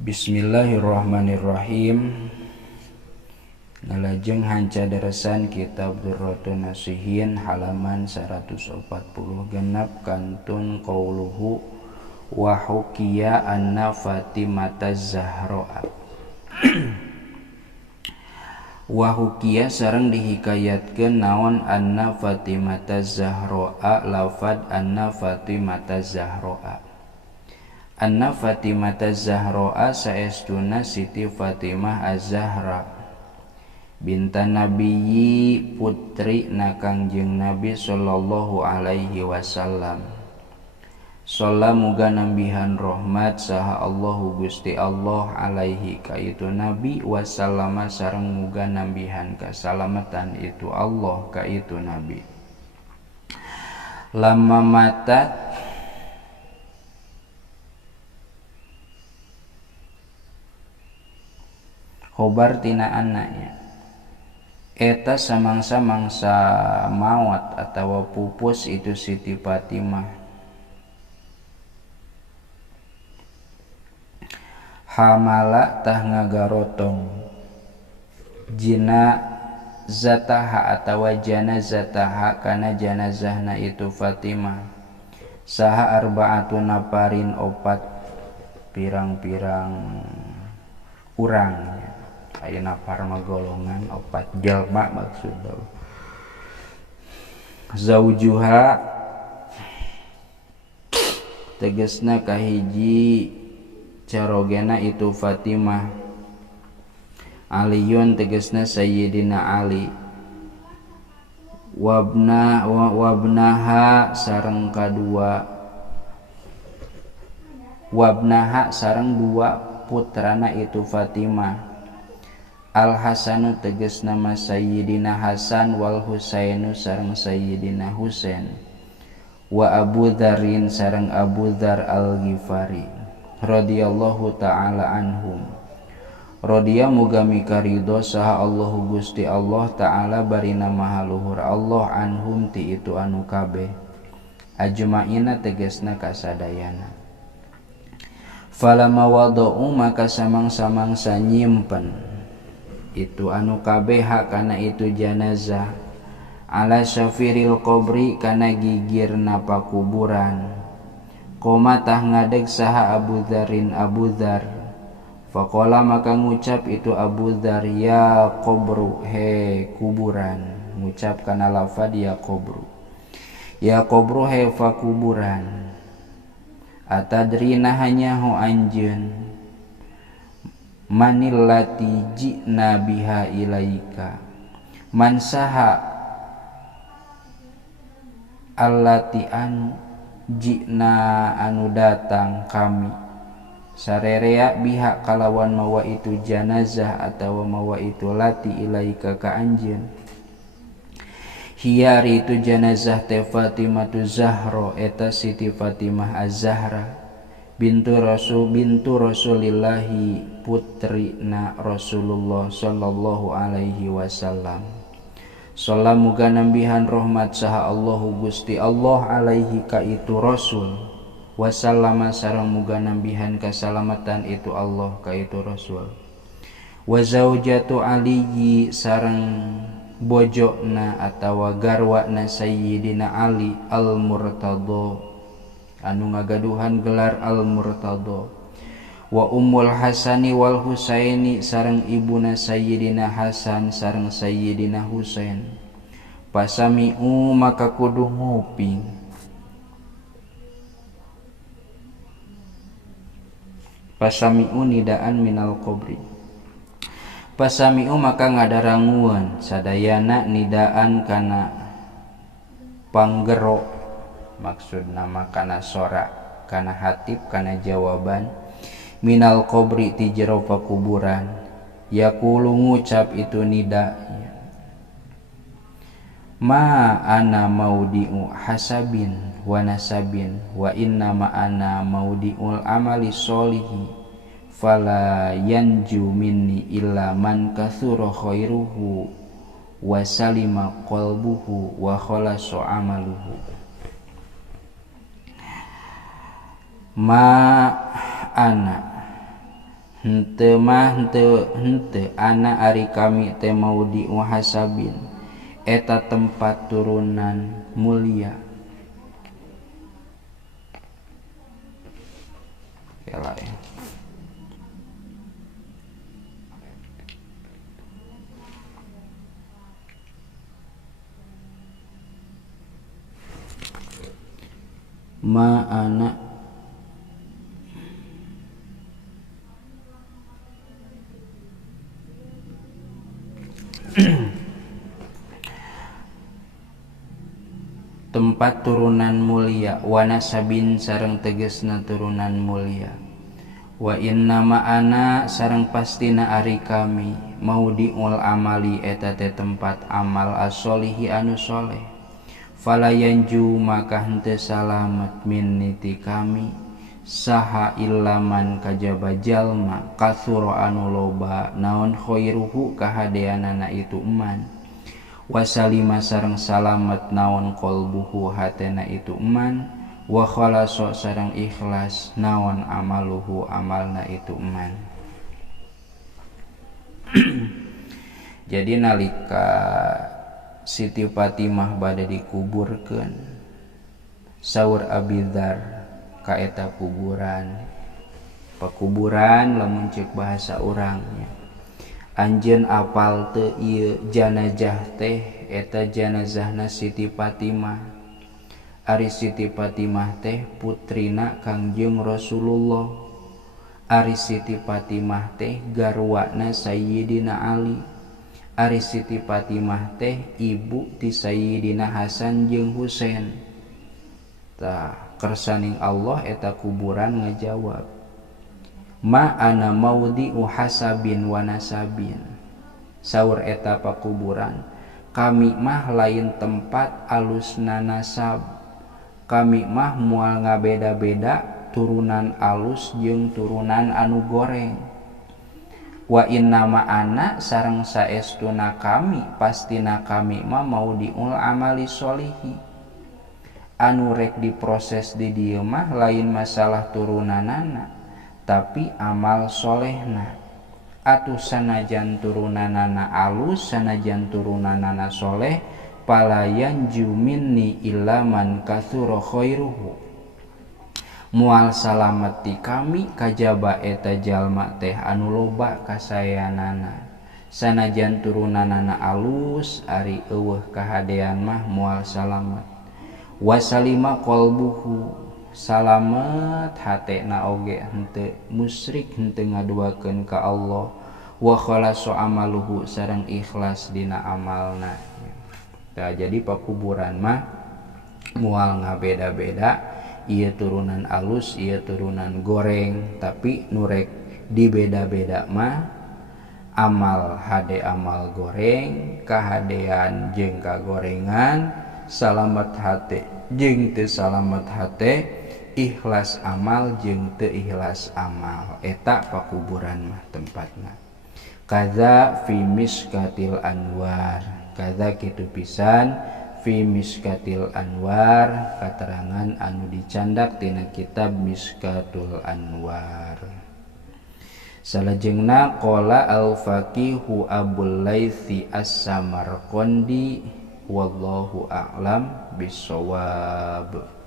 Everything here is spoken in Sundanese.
Bismillahirrahmanirrahim. Ngalajeng hanca darasan kitab Durratun Nasihin halaman 140 genap kantun qauluhu wa hukiya anna Fatimataz Zahra. Wa hukiya sareng dihikayatkeun naon anna Fatimataz Zahra, lafad anna Fatimataz Zahra. Anna Fatimataz Zahra saestuna Siti Fatimah Az-Zahra bintan Nabiyyi putri na Kangjeng Nabi sallallahu alaihi wasallam. Shalla muga nambihan rahmat saha Allahu Gusti Allah alaihi ka itu Nabi wasallama sareng muga nambihan kasalamatan itu Allah ka itu Nabi. Lama matat khobar tina anaknya eta samangsa-mangsa maot atawa pupus itu Siti Fatimah. Hamala tah ngagarotong jina zataha atawa janazataha kana janazahna itu Fatimah saha arba'atun nafarin opat pirang-pirang urang. Aya nafar magolongan opat jalma maksudna. Zaujuha tegesna kahiji carogena itu Fatimah. Aliyun tegesna Sayyidina Ali. Wabnaha sareng kadua wabnaha sareng dua putrana itu Fatimah. Al Hasanu teges nama Sayyidina Hasan wal Husainu sareng Sayyidina Husain. Wa Abu Dzarin sareng Abu Dzar Al Ghifari radhiyallahu taala anhum. Radhiya muga mikaridho saha Allahu Gusti Allah taala barina maha luhur Allah anhum ti itu anu kabeh. Ajmaina tegesna kasadayana. Falamma wada'u maka samang-samangsa nyimpen itu anu kabeh kana itu janazah ala syafiril qabri kana gigirna pakuburan. Koma tah ngadeg saha Abu Dzarin Abu Dzar. Faqala maka ngucap itu Abu Dzar ya qabru he kuburan. Ngucap kana lafad ya qabru. Ya qabru he fa kuburan. Atadrina hanya hu anjeun manillati ji'na biha ilaika mansaha allati anu ji'na anu datang kami sarerea biha kalawan mawa itu janazah atawa mawa itu lati ilaika ka anjeun. Hiyari itu janazah teh Fatimatuz Zahra eta Siti Fatimah Az-Zahra bintu Rasulillahi putri na Rasulullah sallallahu alaihi wasallam. Shalla muga nambihan rahmat saha Allahu Gusti Allah alaihi ka itu Rasul wasallama sareng muga nambihan kasalamatan itu Allah ka itu Rasul. Wa zaujatu Aliyyi sareng bojona atawa garwana Sayyidina Ali al-Murtadha anu ngagaduhan gelar al-Murtadha. Wa Ummul Hasani wal Husaini sareng ibuna Sayyidina Hasan sareng Sayyidina Husain. Pasami'u maka kudu nguping. Pasami'u nidaan minal qabri. Pasami'u maka ngadaranguan sadayana nidaan kana panggero maksud nama kana sora kana hatib kana jawaban minal qabri ti jero pakuburan. Yaqulu ngucap itu nida ma ana maudi'u hasabin wa nasabin wa inna ma ana maudi'ul amali sholihi fala yanju minni illa man kathura khairuhu wa salima qalbuhu wa khalasa amaluhu. Ma ana henteu mah henteu ana ari kami teh maudi wahasabin eta tempat turunan mulia. Yalah ya. Ma ana tempat turunan mulia, wa nasabin sareng tegesna turunan mulia, wa inna ma'ana sareng pastina ari kami maudiul amali eta teh tempat amal as-solihi anu soleh, fala yanju maka henteu salamet minni ti kami saha illaman kajaba jalma katsura anu loba naon khairuhu kahadeanana itu eman, wasalima sareng salamet naon qalbuhu hatena itu eman, wa khalaso sareng ikhlas naon amaluhu amalna itu eman. Jadi nalika Siti Fatimah bade dikuburkeun saur Abi Dzar ka eta kuburan, pakuburan lamun ceuk bahasa urangnya, anjeun apal teu ieu janazah teh eta janazahna Siti Fatimah. Ari Siti Fatimah teh putrina Kangjeng Rasulullah. Ari Siti Fatimah teh garwana Sayyidina Ali. Ari Siti Fatimah teh ibu ti Sayyidina Hasan jeung Husein. Tah kersaning Allah eta kuburan ngajawab, ma ana maudi'u hasabin wa nasabin. Saur eta pakuburan, kami mah lain tempat alusna nasab. Kami mah moal ngabeda-beda turunan alus jeung turunan anu goreng. Wa inna ma'ana sareng saestuna kami pastina kami mah maudiul amali solihi. Anu rek diproses di dieu mah lain masalah turunanana, tapi amal solehna. Atuh sanajan turunanana alus, sanajan turunanana soleh, palayan juminni illa man katsura khairuhu. Mual salamet ti kami kajaba eta jalma teh anu loba kasayanana. Sanajan turunanana alus, ari eueuh kahadean mah mual salamet. Wasalima qalbuhu, salamet hatena oge henteu musyrik, henteu ngaduakeun ka Allah. Wa khalasu amaluhu sareng ikhlas dina amalna. Tah jadi pakuburan mah moal ngabeda-beda, ieu turunan alus, ieu turunan goreng, tapi nurek dibeda-beda mah amal hade amal goreng, kahadean jeung kagorengan, salamet hate jeung teu salamet hate, ikhlas amal jeung teu ikhlas amal. Eta pakuburan mah tempatna. Kaza fi miskatil anwar, kaza kitu pisan fi miskatil anwar, katerangan anu dicandak tina kitab Miskatul Anwar. Salajengna qala al-faqihu Abul Laitsi As-Samarqandi wallahu a'lam bissawab.